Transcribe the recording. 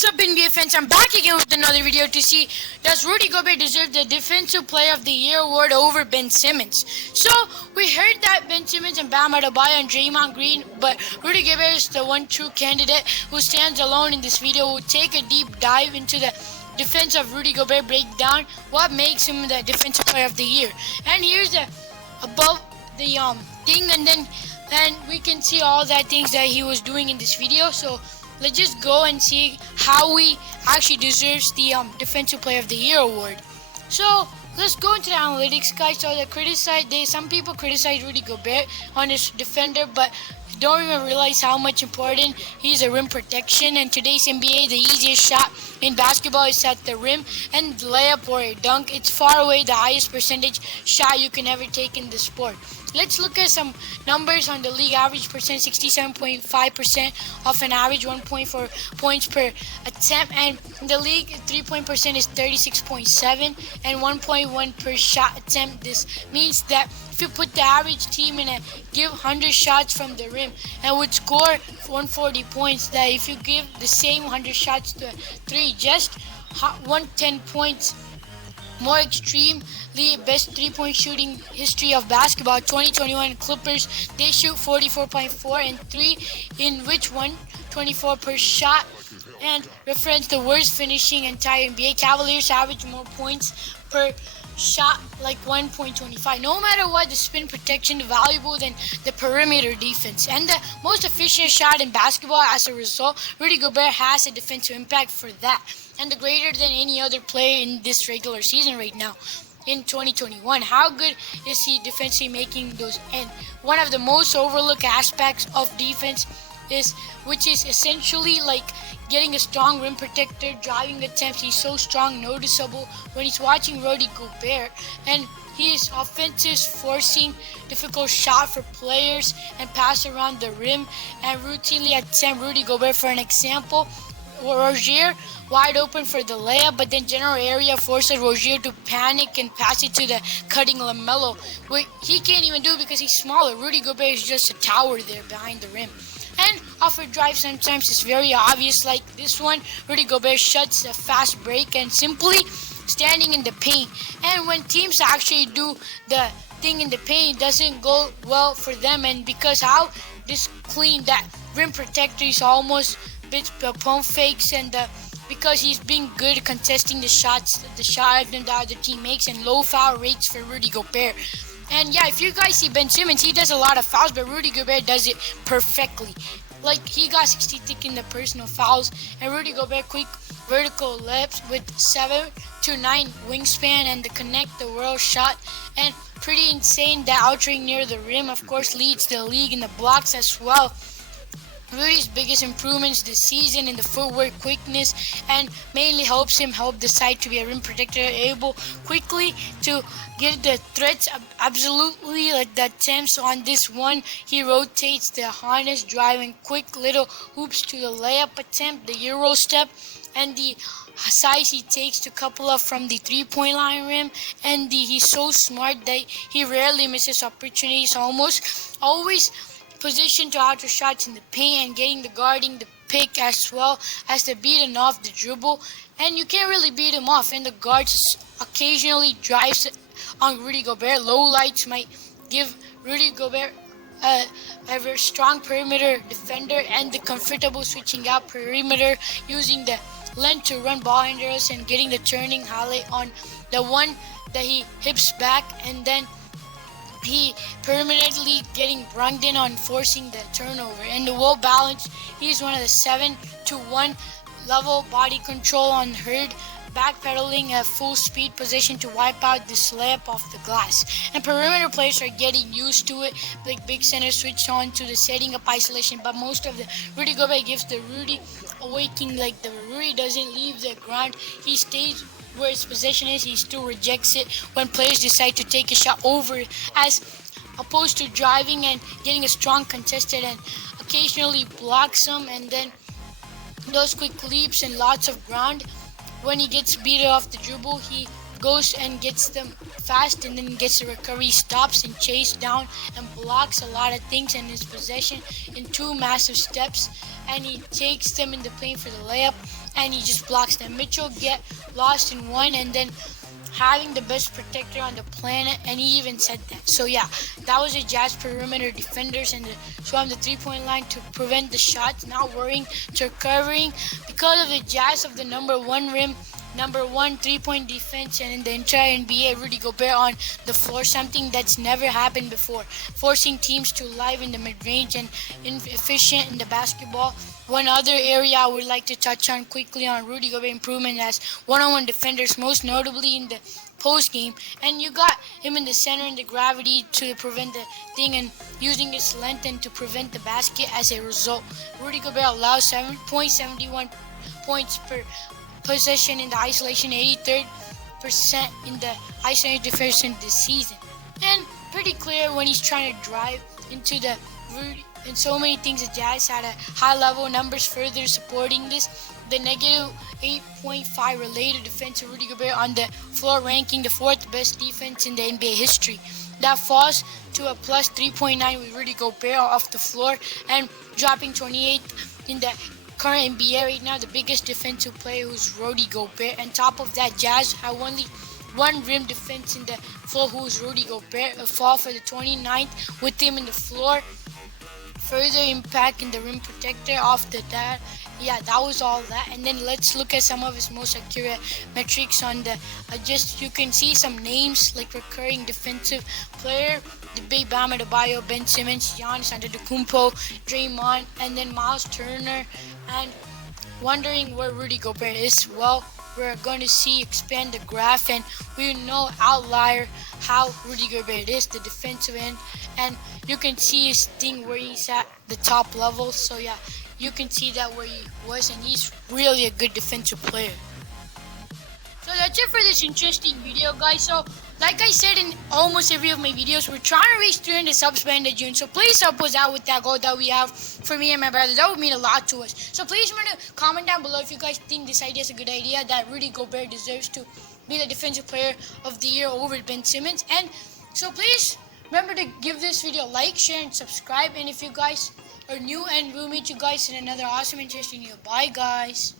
What's up, NBA fans? I'm back again with another video to see, does Rudy Gobert deserve the Defensive Player of the Year award over Ben Simmons? So we heard that Ben Simmons and Bam Adebayo and Draymond Green, but Rudy Gobert is the one true candidate who stands alone in this video. We'll take a deep dive into the defense of Rudy Gobert, break down what makes him the Defensive Player of the Year. And here's the above the thing, and then we can see all that things that he was doing in this video. So let's just go and see how he actually deserves the Defensive Player of the Year award. So let's go into the analytics, guys. So some people criticize Rudy Gobert on his defender, but don't even realize how much important he's a rim protection. And today's NBA, the easiest shot in basketball is at the rim, and layup or a dunk. It's far away the highest percentage shot you can ever take in the sport. Let's look at some numbers on the league average percent, 67.5% off an average, 1.4 points per attempt, and in the league 3-point percent is 36.7 and 1.1 per shot attempt. This means that if you put the average team in a give 100 shots from the rim and would score 140 points, that if you give the same 100 shots to three, just 110 points more extremely best 3-point shooting history of basketball. 2021 Clippers, they shoot 44.4 and 3, in which 124 per shot, and reference the worst finishing entire NBA. Cavaliers average more points per shot, like 1.25. No matter what, the spin protection is valuable than the perimeter defense, and the most efficient shot in basketball. As a result, Rudy Gobert has a defensive impact for that, and the greater than any other player in this regular season right now in 2021. How good is he defensively making those? And one of the most overlooked aspects of defense which is essentially like getting a strong rim protector, driving attempts. He's so strong, noticeable when he's watching Rudy Gobert, and his offensive forcing difficult shot for players and pass around the rim and routinely attempt Rudy Gobert. For an example, Rozier wide open for the layup, but then general area forces Rozier to panic and pass it to the cutting LaMelo. He can't even do it because he's smaller. Rudy Gobert is just a tower there behind the rim. And off a drive, sometimes it's very obvious, like this one. Rudy Gobert shuts a fast break and simply standing in the paint. And when teams actually do the thing in the paint, it doesn't go well for them. And because how this clean, that rim protector is almost bit pump fakes, and because he's being good contesting the shots, the shot the other team makes, and low foul rates for Rudy Gobert. And yeah, if you guys see Ben Simmons, he does a lot of fouls, but Rudy Gobert does it perfectly. Like, he got 60 in the personal fouls, and Rudy Gobert quick vertical leaps with 7 to 9 wingspan and the connect the world shot, and pretty insane that outrage near the rim. Of course, leads the league in the blocks as well. Rudy's biggest improvements this season in the footwork, quickness, and mainly help the side to be a rim protector, able quickly to get the threats. Absolutely, like the attempts on this one, he rotates the harness, driving quick little hoops to the layup attempt, the Euro step, and the size he takes to couple up from the 3-point line rim, and he's so smart that he rarely misses opportunities, almost always positioned to outer shots in the paint and getting the guarding the pick as well as the beating off the dribble. And you can't really beat him off, and the guards occasionally drives on Rudy Gobert. Low lights might give Rudy Gobert a very strong perimeter defender, and the comfortable switching out perimeter, using the length to run ball under us and getting the turning highlight on the one that he hips back, and then he permanently getting brunged in on forcing the turnover. And the well balanced, he's one of the 7-to-1 level body control on Hurd, backpedaling at full speed position to wipe out this layup off the glass. And perimeter players are getting used to it, like big center switch on to the setting up isolation, but most of the Rudy Gobert gives the Rudy awakening, like the Rudy doesn't leave the ground, he stays where his possession is. He still rejects it when players decide to take a shot over, as opposed to driving and getting a strong contested, and occasionally blocks them, and then those quick leaps and lots of ground. When he gets beat off the dribble, he goes and gets them fast and then gets the recovery, stops and chase down and blocks a lot of things in his possession in two massive steps, and he takes them in the paint for the layup and he just blocks them. Mitchell get lost in one and then having the best protector on the planet, and he even said that. So yeah, that was a Jazz perimeter defenders and so on the 3-point line to prevent the shots, not worrying to recovering because of the Jazz of the number one 3-point defense and in the entire NBA, Rudy Gobert on the floor, something that's never happened before, forcing teams to live in the mid-range and inefficient in the basketball. One other area I would like to touch on quickly on Rudy Gobert improvement as one-on-one defenders, most notably in the post game, and you got him in the center and the gravity to prevent the thing and using his length and to prevent the basket. As a result, Rudy Gobert allows 7.71 points per possession in the isolation, 83rd percent in the isolation defense this season, and pretty clear when he's trying to drive into the Rudy. And so many things the Jazz had a high level numbers further supporting this. The negative 8.5 related defense of Rudy Gobert on the floor, ranking the fourth best defense in the NBA history. That falls to a plus 3.9 with Rudy Gobert off the floor and dropping 28th in the current NBA right now. The biggest defensive player who's Rudy Gobert. And top of that, Jazz have only one rim defense in the floor who's Rudy Gobert. A fall for the 29th with him in the floor. Further impact in the rim protector off the that. Yeah, that was all that. And then let's look at some of his most accurate metrics on the just you can see some names like recurring defensive player, the big Bam Adebayo, Ben Simmons, Giannis Antetokounmpo, Draymond, and then Miles Turner. And wondering where Rudy Gobert is, well, we're going to see expand the graph and we know outlier how Rudy Gobert is, the defensive end, and you can see his thing where he's at the top level. So yeah, you can see that where he was, and he's really a good defensive player. So that's it for this interesting video, guys. So like I said in almost every of my videos, we're trying to reach 300 subs by end of June. So please help us out with that goal that we have for me and my brother. That would mean a lot to us. So please remember to comment down below if you guys think this idea is a good idea, that Rudy Gobert deserves to be the defensive player of the year over Ben Simmons. And so please remember to give this video a like, share, and subscribe. And if you guys are new, and we'll meet you guys in another awesome interesting video. Bye, guys.